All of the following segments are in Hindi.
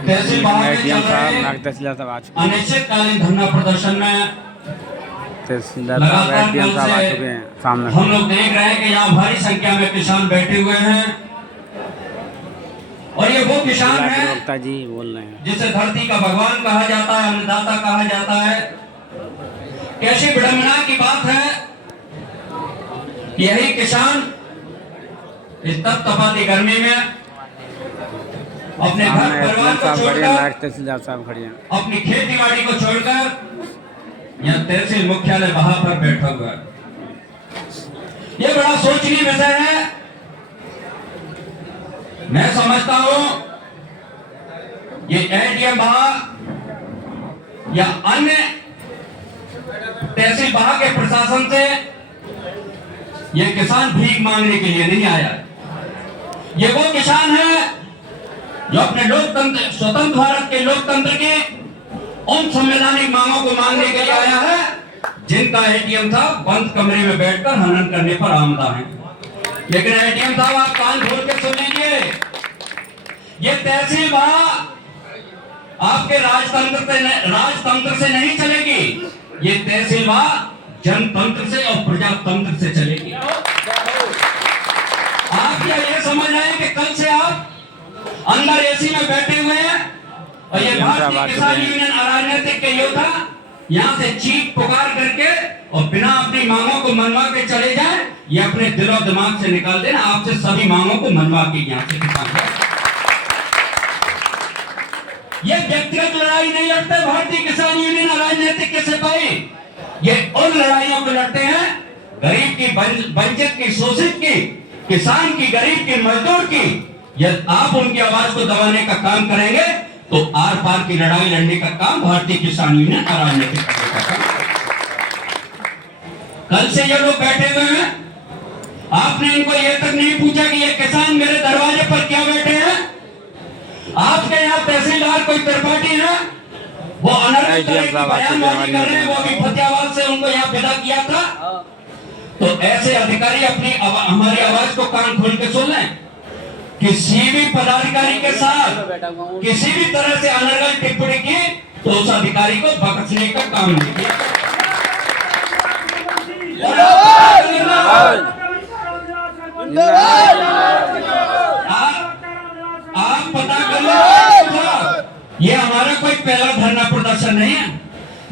तहसील बाग में एडीएम चल साहब रहे नाग तहसीलदार साहब आ चुके हैं। अनिश्चितकालीन धरना प्रदर्शन में तहसीलदार साहब लगातार एडीएम कल साहब आ से चुके हैं सामने। हम लोग देख रहे हैं कि यहाँ भारी संख्या में किसान बैठे हुए हैं और ये वो किसान जिला है प्रवक्ता जी बोल रहे हैं। जिसे धरती का भगवान कहा जाता है, अन्नदाता कहा जाता है। कैसी विडंबना की बात है, यही किसान इस तपती गर्मी में अपने घर परिवार को छोड़कर, नाग तहसीलदार साहब खड़े हैं, अपनी खेती बाड़ी को छोड़कर यहाँ तहसील मुख्यालय वहां पर बैठा हुआ है। ये बड़ा सोचनीय विषय है। मैं समझता हूं ये एडीएम बहा या अन्य तहसील बहा के प्रशासन से ये किसान भीख मांगने के लिए नहीं आया। ये वो किसान है जो अपने लोकतंत्र, स्वतंत्र भारत के लोकतंत्र के उन संवैधानिक मांगों को मांगने के लिए आया है जिनका एडीएम साहब बंद कमरे में बैठकर हनन करने पर आमदा है। लेकिन एडीएम साहब आप कान खोल के सुन लीजिए, ये तहसील वहां आपके राजतंत्र से नहीं चलेगी। ये तहसील वहां जनतंत्र से और प्रजातंत्र से चलेगी। आप क्या ये समझ रहे हैं कि कल से आप अंदर एसी में बैठे हुए हैं और ये भारतीय किसान यूनियन अराजनीतिक के योद्धा यहाँ से चीख पुकार करके और बिना अपनी मांगों को मनवा के चले जाएं, ये अपने दिल और दिमाग से निकाल देना। आपसे सभी मांगों को मनवा के यहाँ से किसान जाए। ये व्यक्तिगत लड़ाई नहीं लड़ते भारतीय किसान यूनियन अराजनीतिक के सिपाही। ये उन लड़ाइयों को लड़ते हैं गरीब की, वंचित की, शोषित की, किसान की, गरीब की, मजदूर की। यदि आप उनकी आवाज को दबाने का काम करेंगे तो आर पार की लड़ाई लड़ने का काम भारतीय किसान यूनियन अराजनीतिक करेगा। कल से ये लोग बैठे हुए हैं, आपने इनको ये तक नहीं पूछा कि ये किसान मेरे दरवाजे पर क्या बैठे हैं। आपके यहाँ तहसीलदार कोई त्रिपाठी है, वो अनर्थ कर रहे हैं, वो अभी फतेहाबाद से उनको यहाँ विदा किया था। तो ऐसे अधिकारी अपनी हमारी आवाज को कान खोल के सुन लें। किसी भी पदाधिकारी के साथ किसी भी तरह से अनर्गल टिप्पणी की तो उस अधिकारी को बख्शने का काम नहीं किया। आप पता कर लो, ये हमारा कोई पहला धरना प्रदर्शन नहीं है।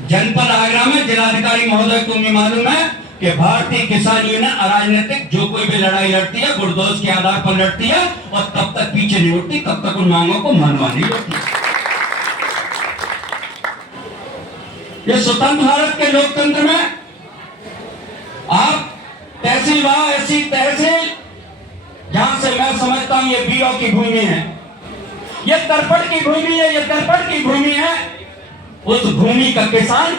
जनपद आगरा में जिलाधिकारी महोदय को भी मालूम है कि भारतीय किसान यूनियन अराजनीतिक जो कोई भी लड़ाई लड़ती है गुरदोष के आधार पर लड़ती है और तब तक पीछे नहीं उठती, तब तक उन मांगों को मनवा नहीं होती। ये स्वतंत्र भारत के लोकतंत्र में आप तहसील वहां ऐसी तहसील जहां से मैं समझता हूं ये बीओ की भूमि है, ये तर्पण की भूमि है, ये तर्पण की भूमि है। उस भूमि का किसान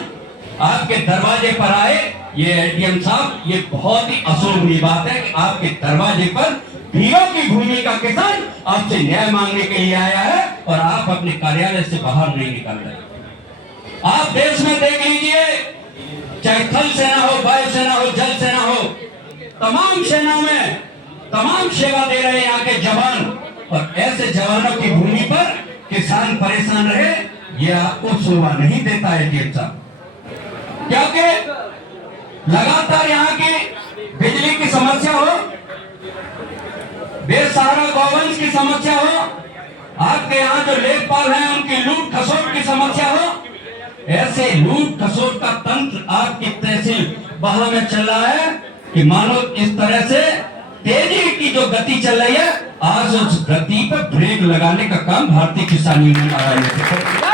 आपके दरवाजे पर आए, ये एडीएम साहब, ये बहुत ही अशोभनीय बात है कि आपके दरवाजे पर बीओ की भूमि का किसान आपसे न्याय मांगने के लिए आया है और आप अपने कार्यालय से बाहर नहीं निकल रहे। आप देश में देख लीजिए, चाहे थल सेना हो, वायु सेना हो, जल सेना हो, तमाम सेनाओं में तमाम सेवा दे रहे यहाँ के जवान, और ऐसे जवानों की भूमि पर किसान परेशान रहे, ये आपको शोभा नहीं देता है एडीएम साहब। क्योंकि लगातार यहाँ की बिजली की समस्या हो, बेसहारा गौवंश की समस्या हो, आपके यहाँ जो लेखपाल हैं उनकी लूट खसोट की समस्या हो, ऐसे लूट खसोट का तंत्र आपकी तहसील बहा में चल रहा है कि मानो इस तरह से तेजी की जो गति चल रही है, आज उस गति पर ब्रेक लगाने का काम भारतीय किसान यूनियन अराजनीतिक करेगी।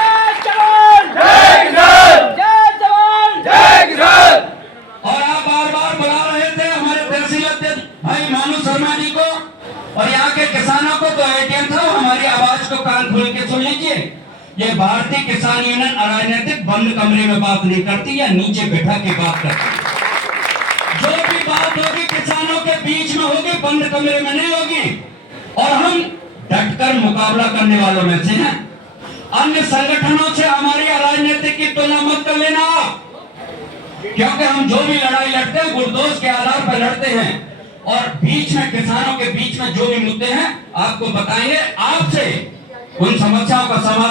और आप बार बार बुला रहे थे हमारे तहसील अध्यक्ष भाई मानू शर्मा जी को और यहाँ के किसानों को, तो एडीएम था, हमारी आवाज को कान खोल के सुन लीजिए। ये भारतीय किसान यूनियन अराजनीतिक बंद कमरे में बात नहीं करती या नीचे बैठा के बात करती है। जो भी बात होगी किसानों के बीच में होगी, बंद कमरे में नहीं होगी। और हम डटकर मुकाबला करने वालों में से हैं। अन्य संगठनों से हमारी राजनीतिक की तुलना मत कर लेना आप, क्योंकि हम जो भी लड़ाई लड़ते हैं गुरदोष के आधार पर लड़ते हैं और बीच में किसानों के बीच में जो भी मुद्दे हैं आपको बताएंगे, आपसे उन समस्याओं का समाधान